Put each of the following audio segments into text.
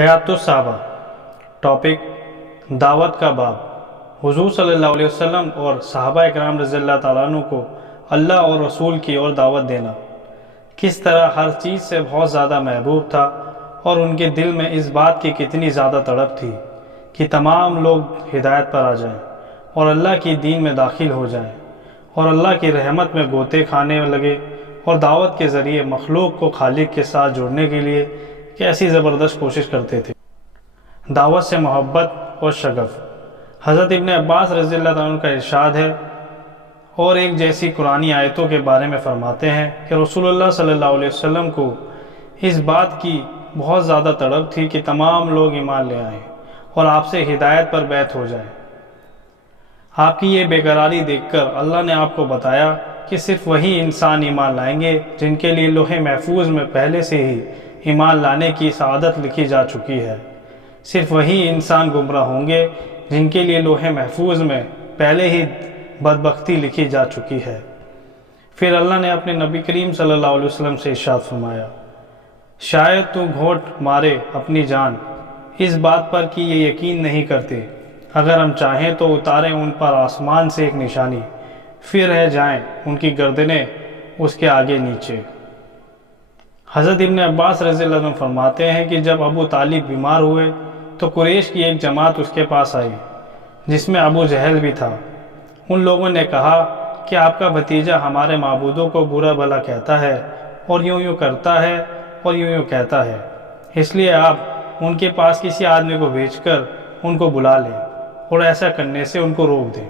حیات الصحابہ ٹاپک دعوت کا باب۔ حضور صلی اللہ علیہ وسلم اور صحابہ اکرام رضی اللہ تعالیٰ عنہ کو اللہ اور رسول کی اور دعوت دینا کس طرح ہر چیز سے بہت زیادہ محبوب تھا، اور ان کے دل میں اس بات کی کتنی زیادہ تڑپ تھی کہ تمام لوگ ہدایت پر آ جائیں اور اللہ کی دین میں داخل ہو جائیں اور اللہ کی رحمت میں غوطے کھانے لگے، اور دعوت کے ذریعے مخلوق کو خالق کے ساتھ جوڑنے کے لیے کیسی زبردست کوشش کرتے تھے۔ دعوت سے محبت اور شغف۔ حضرت ابن عباس رضی اللہ عنہ کا ارشاد ہے اور ایک جیسی قرآنی آیتوں کے بارے میں فرماتے ہیں کہ رسول اللہ صلی اللہ علیہ وسلم کو اس بات کی بہت زیادہ تڑپ تھی کہ تمام لوگ ایمان لے آئیں اور آپ سے ہدایت پر بیعت ہو جائیں۔ آپ کی یہ بے قراری دیکھ کر اللہ نے آپ کو بتایا کہ صرف وہی انسان ایمان لائیں گے جن کے لیے لوح محفوظ میں پہلے سے ہی ایمان لانے کی سعادت لکھی جا چکی ہے۔ صرف وہی انسان گمراہ ہوں گے جن کے لیے لوح محفوظ میں پہلے ہی بدبختی لکھی جا چکی ہے۔ پھر اللہ نے اپنے نبی کریم صلی اللہ علیہ وسلم سے ارشاد فرمایا، شاید تو گھونٹ مارے اپنی جان اس بات پر کہ یہ یقین نہیں کرتے، اگر ہم چاہیں تو اتاریں ان پر آسمان سے ایک نشانی، پھر رہ جائیں ان کی گردنیں اس کے آگے نیچے۔ حضرت ابن عباس رضی اللہ عنہ فرماتے ہیں کہ جب ابو طالب بیمار ہوئے تو قریش کی ایک جماعت اس کے پاس آئی جس میں ابو جہل بھی تھا۔ ان لوگوں نے کہا کہ آپ کا بھتیجا ہمارے معبودوں کو برا بھلا کہتا ہے اور یوں کرتا ہے اور یوں کہتا ہے، اس لیے آپ ان کے پاس کسی آدمی کو بھیج کر ان کو بلا لیں اور ایسا کرنے سے ان کو روک دیں۔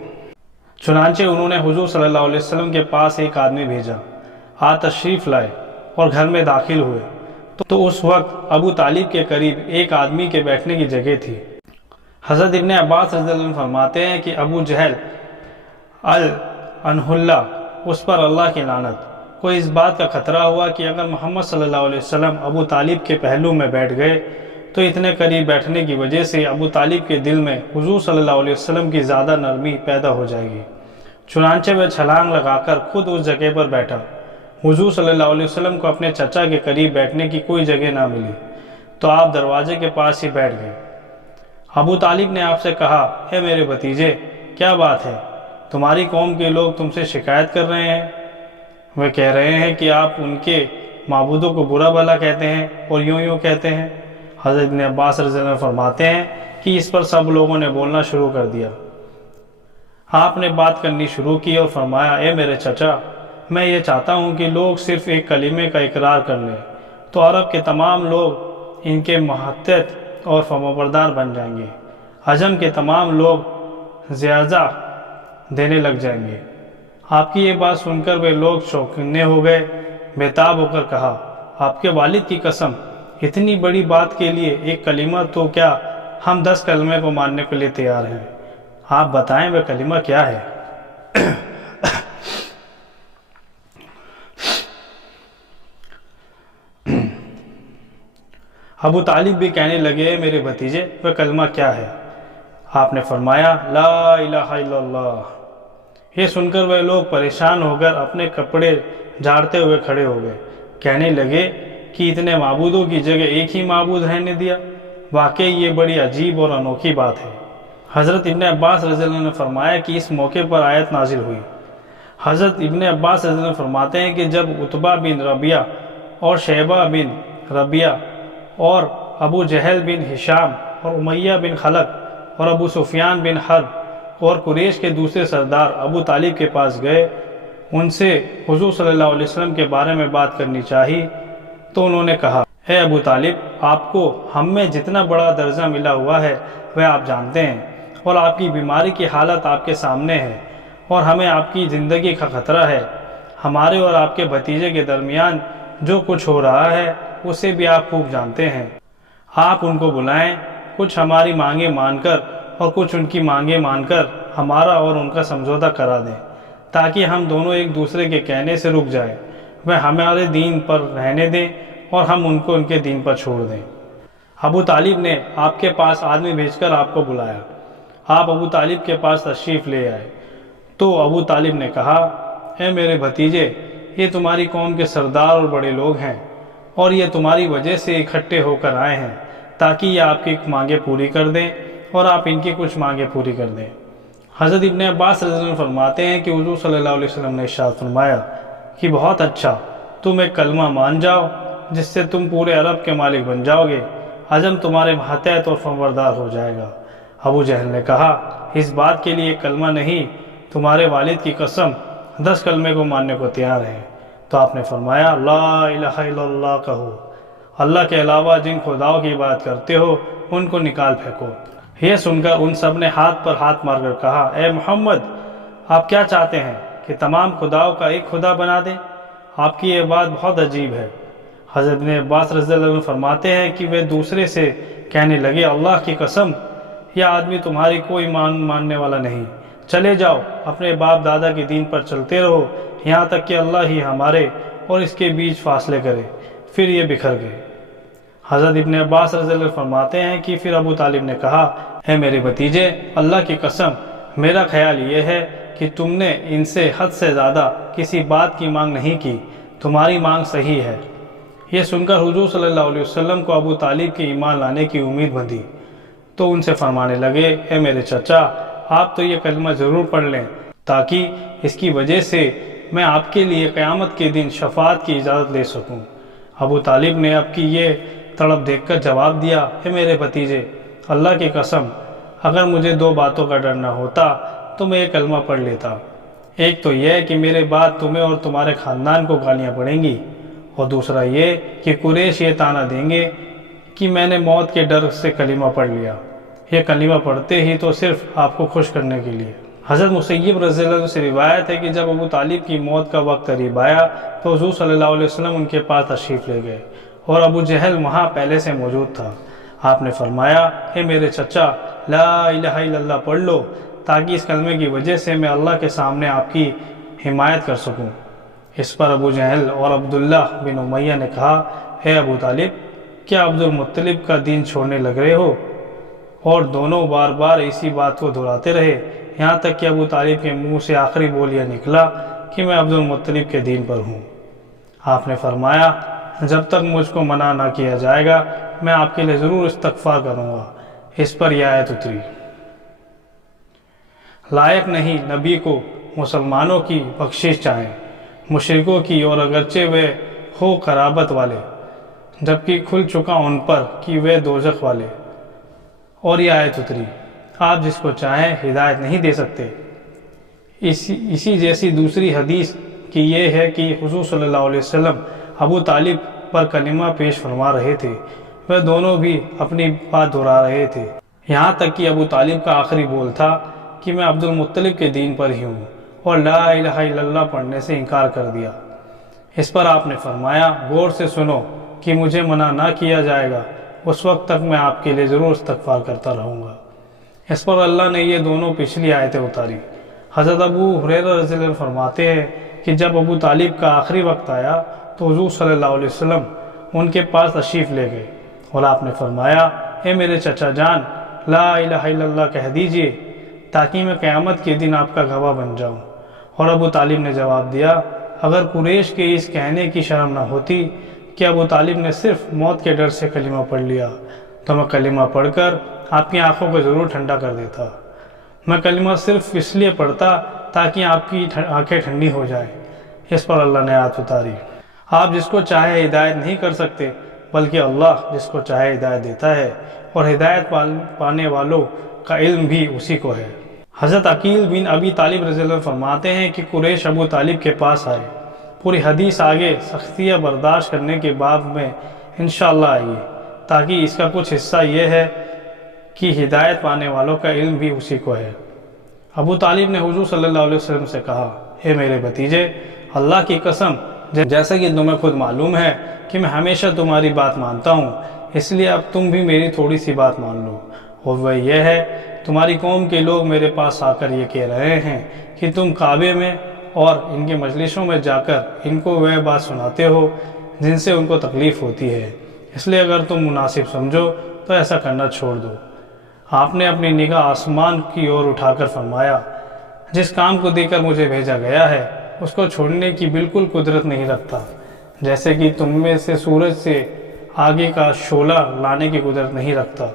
چنانچہ انہوں نے حضور صلی اللہ علیہ وسلم کے پاس ایک آدمی بھیجا، تشریف لائے اور گھر میں داخل ہوئے تو اس وقت ابو طالب کے قریب ایک آدمی کے بیٹھنے کی جگہ تھی۔ حضرت ابن عباس رضی اللہ عنہ فرماتے ہیں کہ ابو جہل عنہ اللہ، اس پر اللہ کی لعنت، کو اس بات کا خطرہ ہوا کہ اگر محمد صلی اللہ علیہ وسلم ابو طالب کے پہلو میں بیٹھ گئے تو اتنے قریب بیٹھنے کی وجہ سے ابو طالب کے دل میں حضور صلی اللہ علیہ وسلم کی زیادہ نرمی پیدا ہو جائے گی۔ چنانچہ وہ چھلانگ لگا کر خود اس جگہ پر بیٹھا۔ حضور صلی اللہ علیہ وسلم کو اپنے چچا کے قریب بیٹھنے کی کوئی جگہ نہ ملی تو آپ دروازے کے پاس ہی بیٹھ گئے۔ ابو طالب نے آپ سے کہا، اے میرے بھتیجے، کیا بات ہے؟ تمہاری قوم کے لوگ تم سے شکایت کر رہے ہیں، وہ کہہ رہے ہیں کہ آپ ان کے معبودوں کو برا بھلا کہتے ہیں اور یوں کہتے ہیں۔ حضرت ابن عباس رضی اللہ عنہ فرماتے ہیں کہ اس پر سب لوگوں نے بولنا شروع کر دیا۔ آپ نے بات کرنی شروع کی اور فرمایا، اے میرے چچا، میں یہ چاہتا ہوں کہ لوگ صرف ایک کلمے کا اقرار کر لیں تو عرب کے تمام لوگ ان کے محتط اور فرمانبردار بن جائیں گے، عجم کے تمام لوگ زیادہ دینے لگ جائیں گے۔ آپ کی یہ بات سن کر وہ لوگ چوکنے ہو گئے، بے تاب ہو کر کہا، آپ کے والد کی قسم، اتنی بڑی بات کے لیے ایک کلمہ تو کیا ہم 10 کلمے کو ماننے کے لیے تیار ہیں، آپ بتائیں وہ کلمہ کیا ہے؟ ابو طالب بھی کہنے لگے، میرے بھتیجے، وہ کلمہ کیا ہے؟ آپ نے فرمایا، لا الہ الا اللہ۔ یہ سن کر وہ لوگ پریشان ہو کر اپنے کپڑے جھاڑتے ہوئے کھڑے ہو گئے، کہنے لگے کہ اتنے معبودوں کی جگہ ایک ہی معبود رہنے دیا، واقعی یہ بڑی عجیب اور انوکھی بات ہے۔ حضرت ابن عباس رضی اللہ عنہ نے فرمایا کہ اس موقع پر آیت نازل ہوئی۔ حضرت ابن عباس رضی اللہ عنہ فرماتے ہیں کہ جب عتبہ بن ربیعہ اور شیبہ بن ربیعہ اور ابو جہل بن ہشام اور امیہ بن خلق اور ابو سفیان بن حرب اور قریش کے دوسرے سردار ابو طالب کے پاس گئے، ان سے حضور صلی اللہ علیہ وسلم کے بارے میں بات کرنی چاہی تو انہوں نے کہا، اے ابو طالب، آپ کو ہم میں جتنا بڑا درجہ ملا ہوا ہے وہ آپ جانتے ہیں، اور آپ کی بیماری کی حالت آپ کے سامنے ہے، اور ہمیں آپ کی زندگی کا خطرہ ہے۔ ہمارے اور آپ کے بھتیجے کے درمیان جو کچھ ہو رہا ہے اسے بھی آپ خوب جانتے ہیں۔ آپ ان کو بلائیں، کچھ ہماری مانگیں مان کر اور کچھ ان کی مانگیں مان کر ہمارا اور ان کا سمجھوتہ کرا دیں، تاکہ ہم دونوں ایک دوسرے کے کہنے سے رک جائیں، وہ ہمارے دین پر رہنے دیں اور ہم ان کو ان کے دین پر چھوڑ دیں۔ ابو طالب نے آپ کے پاس آدمی بھیج کر آپ کو بلایا۔ آپ ابو طالب کے پاس تشریف لے آئے تو ابو طالب نے کہا، اے میرے بھتیجے، یہ تمہاری قوم کے سردار اور بڑے لوگ ہیں، اور یہ تمہاری وجہ سے اکٹھے ہو کر آئے ہیں تاکہ یہ آپ کی مانگیں پوری کر دیں اور آپ ان کی کچھ مانگیں پوری کر دیں۔ حضرت ابن عباس رضی اللہ عنہ فرماتے ہیں کہ حضور صلی اللہ علیہ وسلم نے ارشاد فرمایا کہ بہت اچھا، تم ایک کلمہ مان جاؤ جس سے تم پورے عرب کے مالک بن جاؤ گے، عجم تمہارے ماتحت اور فرمانبردار ہو جائے گا۔ ابو جہل نے کہا، اس بات کے لیے کلمہ نہیں، تمہارے والد کی قسم 10 کلمے کو ماننے کو تیار ہے۔ تو آپ نے فرمایا، لا الہ الا اللہ کہو، اللہ کے علاوہ جن خداؤں کی بات کرتے ہو ان کو نکال پھینکو۔ یہ سن کر ان سب نے ہاتھ پر ہاتھ مار کر کہا، اے محمد، آپ کیا چاہتے ہیں کہ تمام خداؤں کا ایک خدا بنا دیں؟ آپ کی یہ بات بہت عجیب ہے۔ حضرت ابن عباس رضی اللہ عنہ فرماتے ہیں کہ وہ دوسرے سے کہنے لگے، اللہ کی قسم، یہ آدمی تمہاری کوئی ماننے والا نہیں، چلے جاؤ، اپنے باپ دادا کے دین پر چلتے رہو، یہاں تک کہ اللہ ہی ہمارے اور اس کے بیچ فاصلے کرے۔ پھر یہ بکھر گئے۔ حضرت ابن عباس رضی اللہ عنہ فرماتے ہیں کہ پھر ابو طالب نے کہا، اے میرے بھتیجے، اللہ کی قسم، میرا خیال یہ ہے کہ تم نے ان سے حد سے زیادہ کسی بات کی مانگ نہیں کی، تمہاری مانگ صحیح ہے۔ یہ سن کر حضور صلی اللہ علیہ وسلم کو ابو طالب کے ایمان لانے کی امید بندھی، تو ان سے فرمانے لگے، اے میرے چچا، آپ تو یہ کلمہ ضرور پڑھ لیں تاکہ اس کی وجہ سے میں آپ کے لیے قیامت کے دن شفاعت کی اجازت لے سکوں۔ ابو طالب نے اب کی یہ تڑپ دیکھ کر جواب دیا، اے میرے بھتیجے، اللہ کی قسم، اگر مجھے 2 باتوں کا ڈر نہ ہوتا تو میں یہ کلمہ پڑھ لیتا۔ ایک تو یہ کہ میرے بعد تمہیں اور تمہارے خاندان کو گالیاں پڑیں گی، اور دوسرا یہ کہ قریش یہ طعنہ دیں گے کہ میں نے موت کے ڈر سے کلمہ پڑھ لیا۔ یہ کلمہ پڑھتے ہی تو صرف آپ کو خوش کرنے کے لیے۔ حضرت مسیب رضی اللہ عنہ سے روایت ہے کہ جب ابو طالب کی موت کا وقت قریب آیا تو حضور صلی اللہ علیہ وسلم ان کے پاس تشریف لے گئے اور ابو جہل وہاں پہلے سے موجود تھا۔ آپ نے فرمایا، اے میرے چچا، لا الہ الا اللہ پڑھ لو تاکہ اس کلمے کی وجہ سے میں اللہ کے سامنے آپ کی حمایت کر سکوں۔ اس پر ابو جہل اور عبداللہ بن امیہ نے کہا، اے ابو طالب، کیا عبد المطلب کا دین چھوڑنے لگ رہے ہو؟ اور دونوں بار بار اسی بات کو دہراتے رہے، یہاں تک کہ ابو طالب کے منہ سے آخری بول یہ نکلا کہ میں عبد المطلب کے دین پر ہوں۔ آپ نے فرمایا، جب تک مجھ کو منع نہ کیا جائے گا میں آپ کے لیے ضرور استغفار کروں گا۔ اس پر یہ آیت اتری، لائق نہیں نبی کو مسلمانوں کی بخشش چاہیں، مشرکوں کی، اور اگرچہ وہ ہو قرابت والے، جبکہ کھل چکا ان پر کہ وہ دوزخ والے۔ اور یہ آیت اتری، آپ جس کو چاہیں ہدایت نہیں دے سکتے۔ اسی جیسی دوسری حدیث کی یہ ہے کہ حضور صلی اللہ علیہ وسلم ابو طالب پر کلمہ پیش فرما رہے تھے، وہ دونوں بھی اپنی بات دہرا رہے تھے، یہاں تک کہ ابو طالب کا آخری بول تھا کہ میں عبد المطلب کے دین پر ہی ہوں، اور لا الہ الا اللہ پڑھنے سے انکار کر دیا۔ اس پر آپ نے فرمایا، غور سے سنو کہ مجھے منع نہ کیا جائے گا، اس وقت تک میں آپ کے لیے ضرور استغفار کرتا رہوں گا۔ اس پر اللہ نے یہ دونوں پچھلی آیتیں اتاری۔ حضرت ابو ہریرہ رضی اللہ عنہ فرماتے ہیں کہ جب ابو طالب کا آخری وقت آیا تو حضور صلی اللہ علیہ وسلم ان کے پاس تشریف لے گئے اور آپ نے فرمایا، اے میرے چچا جان، لا الہ الا اللہ کہہ دیجئے تاکہ میں قیامت کے دن آپ کا گواہ بن جاؤں۔ اور ابو طالب نے جواب دیا، اگر قریش کے اس کہنے کی شرم نہ ہوتی کہ ابو طالب نے صرف موت کے ڈر سے کلمہ پڑھ لیا تو میں کلمہ پڑھ کر آپ کی آنکھوں کو ضرور ٹھنڈا کر دیتا۔ میں کلمہ صرف اس لیے پڑھتا تاکہ آپ کی آنکھیں ٹھنڈی ہو جائیں۔ اس پر اللہ نے آیت اتاری، آپ جس کو چاہے ہدایت نہیں کر سکتے بلکہ اللہ جس کو چاہے ہدایت دیتا ہے، اور ہدایت پانے والوں کا علم بھی اسی کو ہے۔ حضرت عقیل بن ابی طالب رضی اللہ عنہ فرماتے ہیں کہ قریش ابو طالب کے پاس آئے۔ پوری حدیث آگے سختیاں برداشت کرنے کے باب میں انشاءاللہ آئے گی، تاکہ اس کا کچھ حصہ یہ ہے کہ ہدایت پانے والوں کا علم بھی اسی کو ہے۔ ابو طالب نے حضور صلی اللہ علیہ وسلم سے کہا، اے میرے بھتیجے، اللہ کی قسم، جیسا کہ تمہیں خود معلوم ہے کہ میں ہمیشہ تمہاری بات مانتا ہوں، اس لیے اب تم بھی میری تھوڑی سی بات مان لو، اور وہ یہ ہے، تمہاری قوم کے لوگ میرے پاس آ کر یہ کہہ رہے ہیں کہ تم کعبے میں اور ان کے مجلسوں میں جا کر ان کو وہ بات سناتے ہو جن سے ان کو تکلیف ہوتی ہے، اس لیے اگر تم مناسب سمجھو تو ایسا کرنا چھوڑ دو۔ آپ نے اپنی نگاہ آسمان کی اور اٹھا کر فرمایا، جس کام کو دے کر مجھے بھیجا گیا ہے اس کو چھوڑنے کی بالکل قدرت نہیں رکھتا، جیسے کہ تم میں سے سورج سے آگے کا شعلہ لانے کی قدرت نہیں رکھتا۔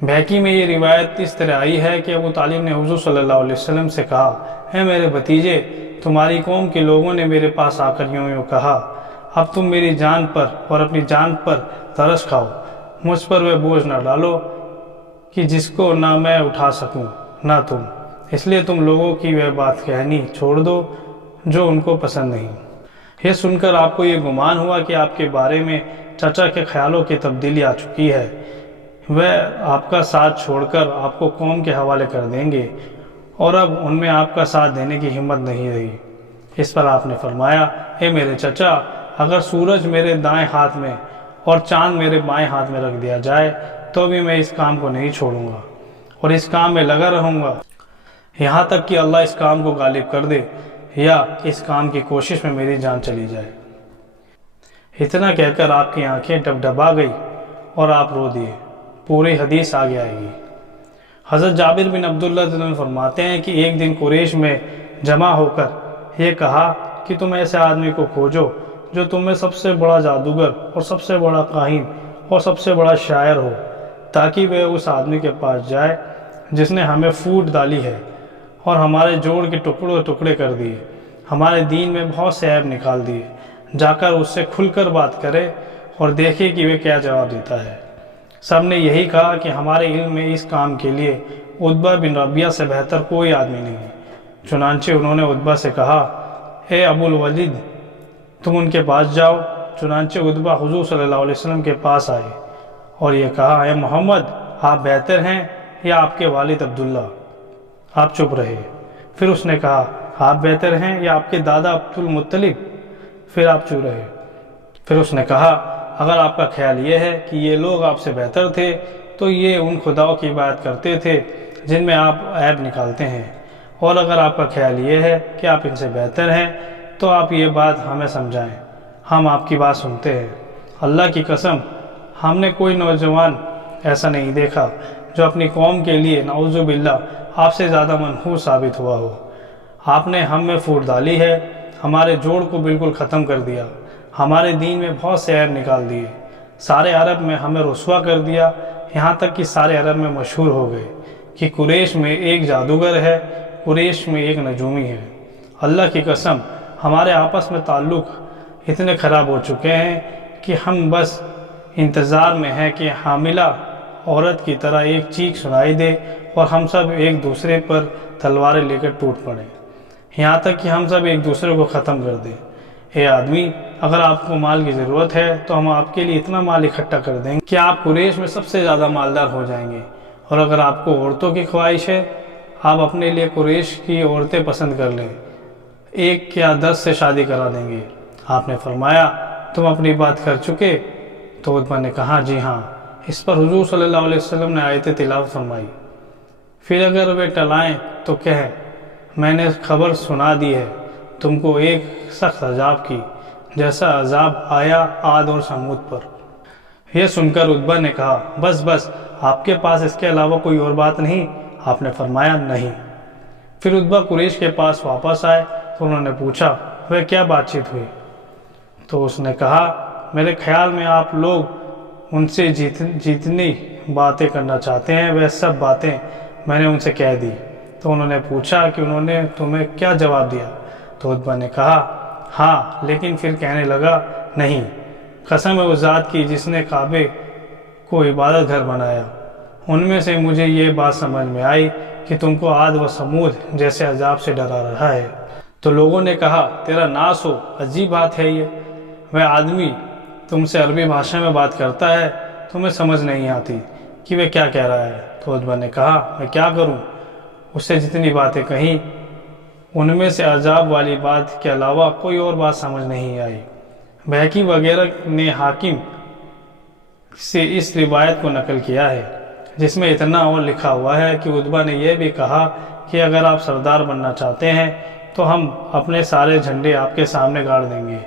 بہقی میں یہ روایت اس طرح آئی ہے کہ ابو طالب نے حضور صلی اللہ علیہ وسلم سے کہا، اے میرے بھتیجے، تمہاری قوم کے لوگوں نے میرے پاس آ کر یوں کہا، اب تم میری جان پر اور اپنی جان پر ترس کھاؤ، مجھ پر وہ بوجھ نہ ڈالو کہ جس کو نہ میں اٹھا سکوں نہ تم، اس لیے تم لوگوں کی وہ بات کہنی چھوڑ دو جو ان کو پسند نہیں۔ یہ سن کر آپ کو یہ گمان ہوا کہ آپ کے بارے میں چچا کے خیالوں کی تبدیلی آ چکی ہے، وہ آپ کا ساتھ چھوڑ کر آپ کو قوم کے حوالے کر دیں گے، اور اب ان میں آپ کا ساتھ دینے کی ہمت نہیں رہی۔ اس پر آپ نے فرمایا، اے میرے چچا، اگر سورج میرے دائیں ہاتھ میں اور چاند میرے بائیں ہاتھ میں رکھ دیا جائے تو بھی میں اس کام کو نہیں چھوڑوں گا اور اس کام میں لگا رہوں گا یہاں تک کہ اللہ اس کام کو غالب کر دے یا اس کام کی کوشش میں میری جان چلی جائے۔ اتنا کہہ کر آپ کی آنکھیں ڈبڈبا گئی اور آپ رو دیے۔ پوری حدیث آگے آئے گی۔ حضرت جابر بن عبداللہ فرماتے ہیں کہ ایک دن قریش میں جمع ہو کر یہ کہا کہ تم ایسے آدمی کو کھوجو جو تم میں سب سے بڑا جادوگر اور سب سے بڑا کاہن اور سب سے بڑا شاعر ہو، تاکہ وہ اس آدمی کے پاس جائے جس نے ہمیں پھوٹ ڈالی ہے اور ہمارے جوڑ کے ٹکڑے کر دیے، ہمارے دین میں بہت سے عیب نکال دیے، جا کر اس سے کھل کر بات کرے اور دیکھے کہ وہ کیا جواب دیتا ہے۔ سب نے یہی کہا کہ ہمارے علم میں اس کام کے لیے عتبہ بن ربیعہ سے بہتر کوئی آدمی نہیں۔ چنانچہ انہوں نے عتبہ سے کہا، اے ابو الولید، تم ان کے پاس جاؤ۔ چنانچہ عتبہ حضور صلی اللہ علیہ وسلم کے پاس آئے اور یہ کہا، اے محمد، آپ بہتر ہیں یا آپ کے والد عبداللہ؟ آپ چپ رہے۔ پھر اس نے کہا، آپ بہتر ہیں یا آپ کے دادا عبد المطلب؟ پھر آپ چپ رہے۔ پھر اس نے کہا، اگر آپ کا خیال یہ ہے کہ یہ لوگ آپ سے بہتر تھے تو یہ ان خداؤں کی عبادت کرتے تھے جن میں آپ عیب نکالتے ہیں، اور اگر آپ کا خیال یہ ہے کہ آپ ان سے بہتر ہیں تو آپ یہ بات ہمیں سمجھائیں، ہم آپ کی بات سنتے ہیں۔ اللہ کی قسم، ہم نے کوئی نوجوان ایسا نہیں دیکھا جو اپنی قوم کے لیے نعوذ باللہ آپ سے زیادہ منحوس ثابت ہوا ہو۔ آپ نے ہم میں پھوٹ ڈالی ہے، ہمارے جوڑ کو بالکل ختم کر دیا، ہمارے دین میں بہت سے عیب نکال دیے، سارے عرب میں ہمیں رسوا کر دیا، یہاں تک کہ سارے عرب میں مشہور ہو گئے کہ قریش میں ایک جادوگر ہے، قریش میں ایک نجومی ہے۔ اللہ کی قسم، ہمارے آپس میں تعلق اتنے خراب ہو چکے ہیں کہ ہم بس انتظار میں ہیں کہ حاملہ عورت کی طرح ایک چیخ سنائی دے اور ہم سب ایک دوسرے پر تلواریں لے کر ٹوٹ پڑیں، یہاں تک کہ ہم سب ایک دوسرے کو ختم کر دیں۔ اے آدمی، اگر آپ کو مال کی ضرورت ہے تو ہم آپ کے لیے اتنا مال اکٹھا کر دیں گے کہ آپ قریش میں سب سے زیادہ مالدار ہو جائیں گے، اور اگر آپ کو عورتوں کی خواہش ہے، آپ اپنے لیے قریش کی عورتیں پسند کر لیں، 1 یا 10 سے شادی کرا دیں گے۔ آپ نے فرمایا، تم اپنی بات کر چکے؟ تو عتبہ نے کہا، جی ہاں۔ اس پر حضور صلی اللہ علیہ وسلم نے آیت تلاوت فرمائی، پھر اگر وہ ٹلائیں تو کہیں، میں نے خبر سنا دی ہے تم کو ایک سخت عذاب کی، جیسا عذاب آیا عاد اور سمود پر۔ یہ سن کر عتبہ نے کہا، بس بس، آپ کے پاس اس کے علاوہ کوئی اور بات نہیں؟ آپ نے فرمایا، نہیں۔ پھر عتبہ قریش کے پاس واپس آئے تو انہوں نے پوچھا، وہ کیا بات چیت ہوئی؟ تو اس نے کہا، میرے خیال میں آپ لوگ ان سے جتنی باتیں کرنا چاہتے ہیں وہ سب باتیں میں نے ان سے کہہ دی۔ تو انہوں نے پوچھا کہ انہوں نے تمہیں کیا جواب دیا؟ تو عتبہ نے کہا، ہاں، لیکن پھر کہنے لگا، نہیں، قسم ہے اس ذات کی جس نے کعبے کو عبادت گھر بنایا، ان میں سے مجھے یہ بات سمجھ میں آئی کہ تم کو عاد و سمود جیسے عذاب سے ڈرا رہا ہے۔ تو لوگوں نے کہا، تیرا ناس ہو، عجیب بات ہے یہ، وہ آدمی تم سے عربی بھاشا میں بات کرتا ہے، تمہیں سمجھ نہیں آتی کہ وہ کیا کہہ رہا ہے۔ تو عتبہ نے کہا، میں کیا کروں، اس سے جتنی باتیں کہیں ان میں سے عذاب والی بات کے علاوہ کوئی اور بات سمجھ نہیں آئی۔ بہقی وغیرہ نے حاکم سے اس روایت کو نقل کیا ہے، جس میں اتنا اور لکھا ہوا ہے کہ عتبہ نے یہ بھی کہا کہ اگر آپ سردار بننا چاہتے ہیں تو ہم اپنے سارے جھنڈے آپ کے سامنے گاڑ دیں گے۔